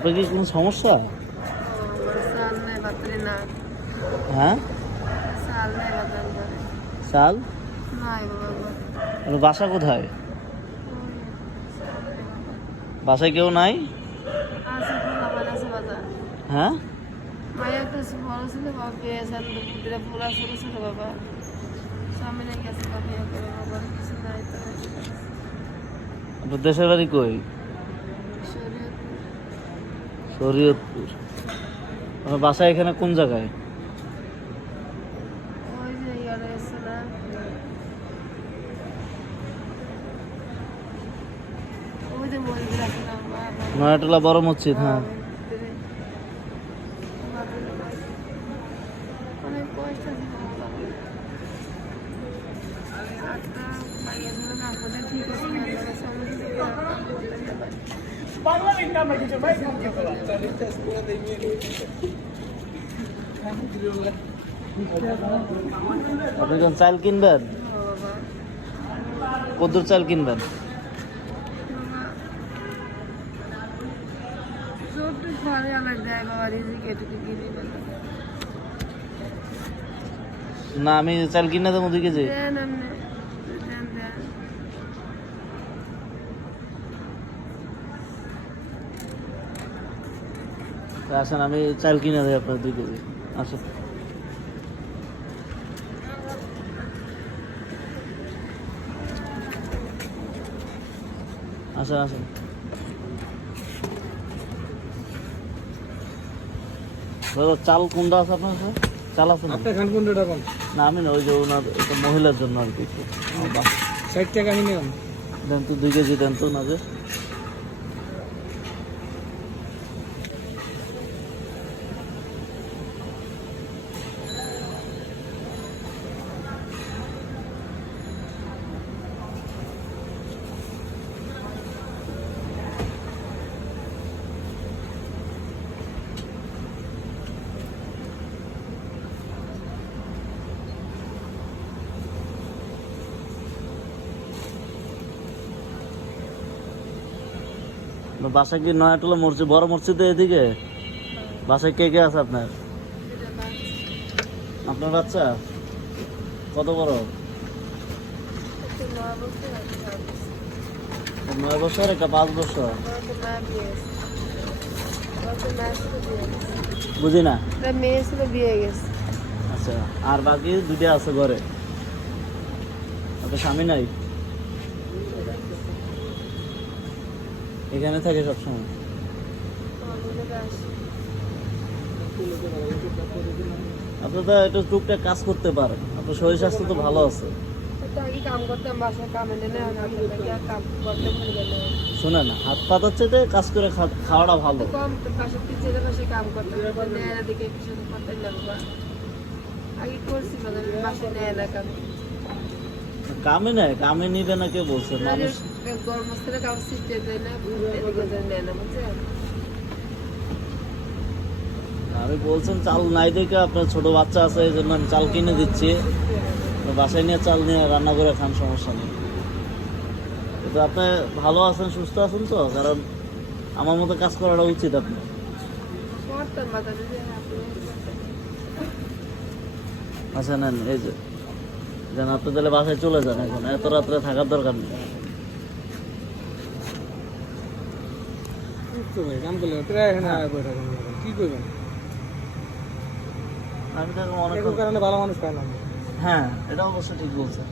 আপনার কি কোনো সমস্যা? साल में बतरी ना হ্যাঁ, साल में बदल करे চাল? नहीं बाबा আপনার বাসা কোথায়? বাসায় কেউ নাই? आसे पूरा बना से बता হ্যাঁ, माया तो बोलो से ना बाबा ये सन तेरा पूरा शुरू से बाबा सामने कैसे बाबा ये करे बाबा किसी नहीं तो আপনার দেশের বাড়ি কই? शरीर শরীয়তপুর। আপনার বাসা এখানে কোন জায়গায়? ওই যে ইয়ারে এসে না ওই যে মন্দির আছে না বাবা নয়াটোলা বড় মসজিদ। হ্যাঁ, অনেক কষ্ট আছে বাবা একটা মাইয়া ছিল না আমাদের ঠিক আছে না সমস্যা আপনি যখন চাল কিনবেন, কদ্দুর চাল কিনবেন? ছোট ঘরে আমার দেয় বাবা রিজিক এটুকু কিনে না, আমি চাল কিনে দেবো 2 কেজি। দেন আপনি দেন দেন আসেন, আমি চাল কিনে দেবো আপনার 2 কেজি। আসেন, আসেন, আসেন। দাদা, চাল কোনটা আছে আপনার কাছে? চাল আছে না? আপনার খান কোনটা টাকা? না, আমি না, ওই যে ওনার এটা মহিলার জন্য আর কি একটু। 60 টাকা নিলাম। দেন তো 2 কেজি দেন তো না যে। বাসায় কি নয়াটোলা মসজিদ, বড় মসজিদে এদিকে? বাসায় কে কে আছে আপনার? আপনার বাচ্চা কত বড়? 9 বছর, একটা 5 বছর। বুঝি না। মেয়ে ছিল বিয়ে গেছে আচ্ছা, আর বাকি 2টা আছে ঘরে। আপনার স্বামী নাই? এখানে থাকে সবসময়? আপনি তো একটু টুকটাক কাজ করতে পারেন, আপনার শরীর স্বাস্থ্য তো ভালো আছে। আগে কাম করতাম বাসায় কাম এনে না কাম করতে ভুলে গেলে শোনেন, হাত পাতাচ্ছে কাজ করে খাওয়াটা ভালো। কম বাসার পিছিয়ে পাশে কাম করতাম নেয় দিকে কিছু করতে লাগবা আগে করছি মানে বাসায় নেয় না কাম কামে নেয়, কামে নিবে না কে বলছে? মানুষ গরমস্থানে কাম সিটে দেয় না এদিকে নেয় না বুঝছেন আমি বলছেন চাল নাই দেখে, আপনার ছোট বাচ্চা আছে এই জন্য আমি চাল কিনে দিচ্ছি। বাসায় নিয়ে চাল নিয়ে রান্না করে খান, সমস্যা নেই। কিন্তু আপনি ভালো আছেন, সুস্থ আছেন তো? কারণ আমার মতো কাজ করাটা উচিত আপনার। করতাম বাজারে যে আচ্ছা নেন, এই যে যেন আপনি তাহলে বাসায় চলে যান, এখন এত রাত্রে থাকার দরকার নেই। তো ভাই কাম করলে প্রায় এখানে বসে থাকেন, কি করবেন? আমি তো অনেক। এরকম কারণে ভালো মানুষ পায় না। হ্যাঁ, এটা অবশ্য ঠিক বলছেন।